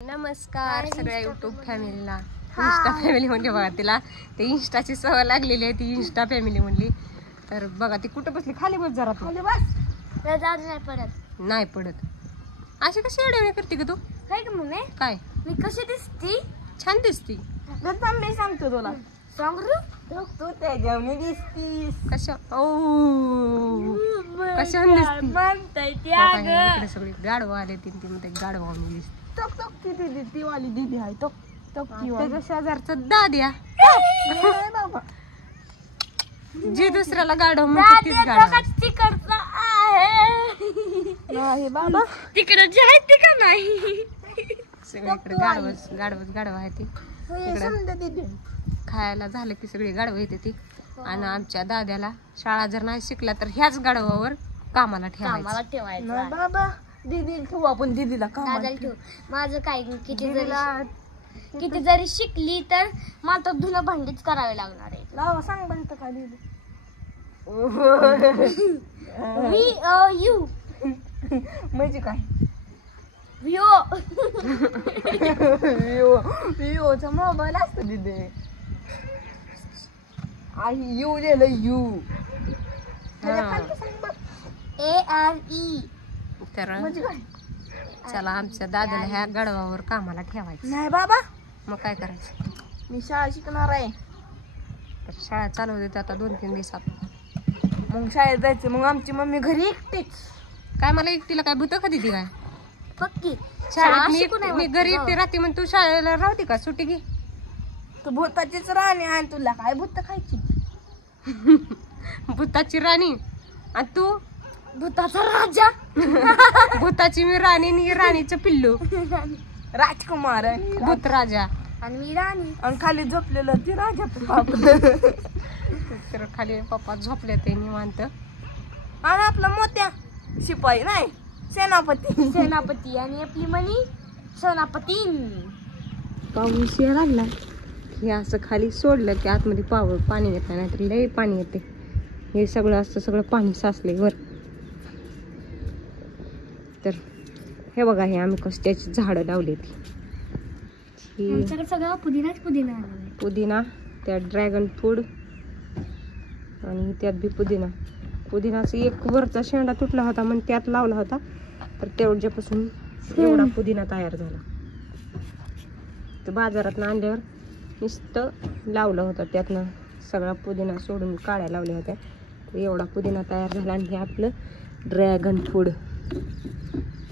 नमस्कार सगळ्या युट्यूब फॅमिलीला. इंस्टा फॅमिली म्हणजे बघा तिला ते इंस्टाची सवय लागलेली आहे, ती इंस्टा फॅमिली म्हणली. तर बघा ती कुठं बसली, खाली बस जरा, खाली बस. नाही पडत. अशी कशी अडवणी करते ग तू? काय का म्हणे काय मी कशी दिसती? छान दिसती. मी सांगतो तुला. सांग रे तू त्याच्या मी दिसतीस कशा कशा दिसती म्हणताय ते इकडे सगळी गाढव आले ती म्हणते गाढवा मी दिसते. टक टक किती ती वाली दीदी आहे टक टक की त्याच्या शेजारचं दाद्या बाबा जी दुसऱ्याला गाढव म्हणते तीच गाढव आहे बाबा. तिकडे जे आहे ते का नाही सगळीकडे गाढवच गाढवच गाढव आहे ती. दीदी खायला झालं की सगळी गाढव येते ती. आणि आमच्या दाद्याला शाळा जर नाही शिकला तर ह्याच गाढवावर कामाला ठेवायचं. बाबा दीदी ठेवू आपण दीदीला दादाला ठेवू. माझं काय किती जरी शिकली तर मला धुणं भांडीच करावे लागणार आहे. लावा सांग बनत का दीदी. मी यू म्हणजे काय व्हिओ विवोचा मोबाईल असतो दीदी. आई यू लिहिलं यू. ARE. तर म्हणजे काय चला आमच्या दादाला ह्या गाढवावर कामाला ठेवायचं. नाही बाबा मग काय करायचं? मी शाळा शिकणार आहे. तर शाळा चालू होते आता 2-3 दिवसात. मग शाळेत जायचं. मग आमची मम्मी घरी एकटीच. काय मला एकटीला काय भूत कधी ती काय पक्की शाळेत मी घरी एकटी राहते म्हणून तू शाळेला राहते का? सुट्टी घे. तू भूताचीच राणी आहे. तुला काय भूत खायची? भूताची राणी आणि तू भूताचा राजा. भूताची मी राणी आणि राणीचं पिल्लू राजकुमार भूत राजा. आणि मी राणी. आणि खाली झोपलेलं ती राजा. तर खाली पप्पा झोपले ते निवांत. आणि आपला मोत्या शिपाई नाही सेनापती आणि आपली मनी सेनापतीन. पाऊस यायला लागला हे असं खाली सोडलं की आतमध्ये पाणी येत नाही तर लय पाणी येते. हे सगळं असं सगळं पाणी साचले वर. तर हे बघा हे आम्ही कष्ट्याची झाडं लावली ती. सगळं पुदिना त्यात ड्रॅगन फ्रूट आणि त्यात बी पुदिनाचा एक वरचा शेंडा तुटला होता म्हणून त्यात लावला होता. तर तेवढ्यापासून एवढा पुदिना तयार झाला. तर बाजारात आणल्यावर नुसतं लावलं होतं त्यातनं सगळा पुदिना सोडून काड्या लावल्या होत्या. तर एवढा पुदिना तयार झाला. आणि हे आपलं ड्रॅगन फ्रूट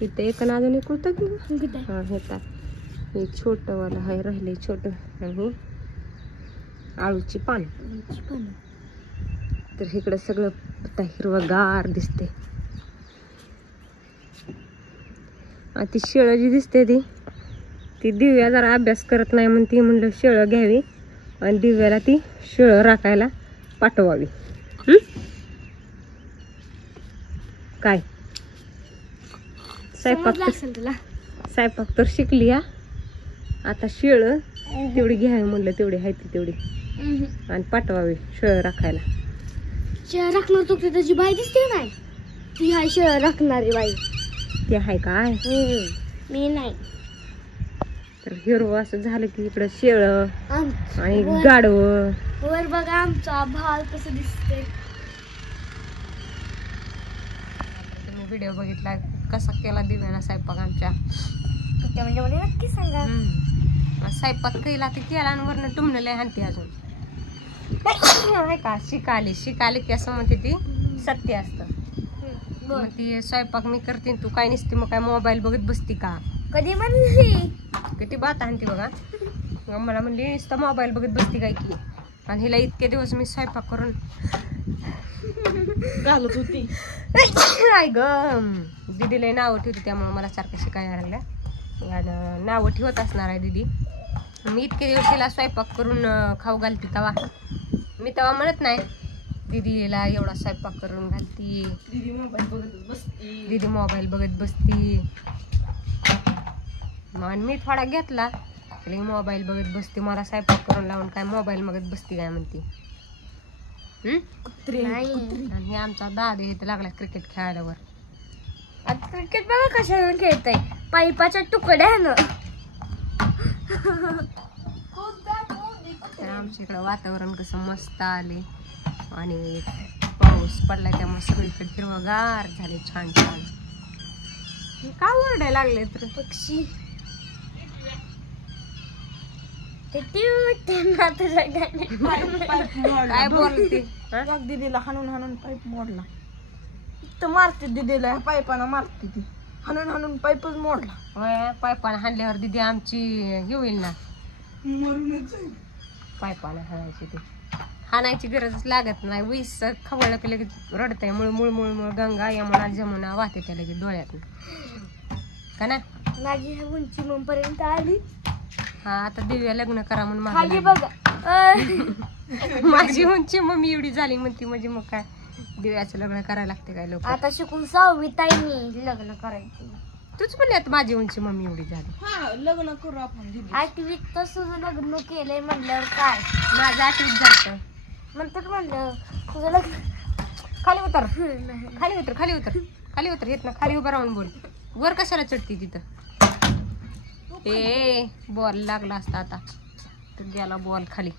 तिथं एक अजून एक होतं की हां हे तर हे छोटंवालं आहे राहिले छोटं. आणि आळूची पान. तर इकडं सगळं हिरवगार दिसते. ती शेळं जी दिसते ती दिव्या जरा अभ्यास करत नाही म्हणून ती म्हणलं शेळं घ्यावी आणि दिव्याला ती शेळं राखायला पाठवावी. काय स्वयंपाक तर शिकली या. आता शेळं तेवढी घ्यावी म्हणलं तेवढी आहे ती तेवढी आणि पाठवावी शेळं राखायला. शेळ राखणार तो त्याची बाई दिसते नाही. ती हाय शेळ राखणारी बाई. ती आहे काय? मी नाही. तर हिरवं असं झालं की इकडं शेळं आणि गाढवं. वर बघा आमचा भाल कसं दिसते. तुम्ही व्हिडिओ बघितला कसा केला दिव्याला स्वयंपाक आमच्या. म्हणजे नक्की सांगा. स्वयंपाक केला ते केला आणि वरनं टुमणं हाणते अजून आहे का. शिकाली की असं म्हणते ती सत्य असतं. मग ती स्वयंपाक मी करते तू काय नसते मग काय मोबाईल बघत बसती का? कधी म्हणली किती बात आणते बघा. मला म्हणली नुसतं मोबाईल बघत बसती काय की. आणि हिला इतके दिवस मी स्वयंपाक करून घालत होती. काय ग दिदीला नावं ठेवते त्यामुळे मला सारखं शिकायला लागल्या. आणि नावं ठेवत असणार आहे दिदी. मी इतके दिवस हिला स्वयंपाक करून खाऊ घालते तेव्हा मी तेव्हा म्हणत नाही दीदीला एवढा स्वयंपाक करून घालती. दीदी मोबाईल बघत बसती. आणि मी थोडा घेतला मोबाईल बघत बसते. मला स्वयंपाक करून लावून काय मोबाईल बघत बसती काय म्हणते. आणि हे आमचा दादा इथे लागला क्रिकेट खेळायला वर. आता क्रिकेट बघा कशा खेळतय पाईपाच्या तुकड्यानं. आमच्या इकडं वातावरण कसं मस्त आले आणि पाऊस पडलाय त्यामुळे सगळीकडे हिरवगार झाले छान छान. हे का ओरडायला लागले तर पक्षी ते ट्यूट तुझ्या काय बोलते एक दीदीला हाणून हाणून पाईप मोडला. तर मारते दीदीला पाईपानं मारते ती हाणून हाणून पाईपच मोडला. पायपानं हाणल्यावर दिदी आमची हे होईल ना, मरूनच जाईल. पायपानं हाणायची ती हाणायची गरजच लागत नाही. वीस खवळलं की लगेच रडतंय मुळ मुळ मुळ मुळ गंगा यमुना जमुना वाहते त्या लगेच डोळ्यात का ना. माझी उंची पर्यंत आली. हा आता दिव्या लग्न करा म्हणून खाली मागं बघा माझी उंची मम्मी एवढी झाली म्हणती म्हणजे मग काय दिव्याचं लग्न करायला लागते काय लोक. आता शिकून 6वी ताईनी लग्न करायचं. तूच म्हणल्यात माझी उंची मम्मी एवढी झाली. हा लग्न करू आपण दीदी. 8वीत तर तुझं लग्न केलंय म्हणल्यावर काय माझं 8वीत झालं. नंतर म्हणलं तुझं लग्न खाली उतर नाही. खाली उतर खाली उतर खाली उतर येत ना खाली उभं राहून बोल. वर कशाला चढती तिथं. ए बॉल लागला असता आता तर गेला बॉल खाली.